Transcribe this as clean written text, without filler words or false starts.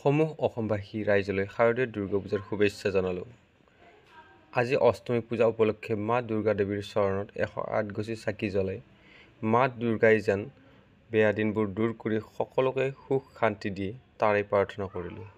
সমূহ অসমবাসী ৰাইজলৈ শাৰদীয় দুৰ্গা পূজাৰ শুভেচ্ছা জনালোঁ। আজি অষ্টমী পূজা উপলক্ষে মা দুৰ্গা দেৱীৰ চৰণত 108 গছি চাকি জ্বলাই মা দুৰ্গাই যেন বেয়া দিনবোৰ দূৰ কৰি সকলোকে সুখ শান্তি দিয়ে তাৰে প্ৰাৰ্থনা কৰিলোঁ।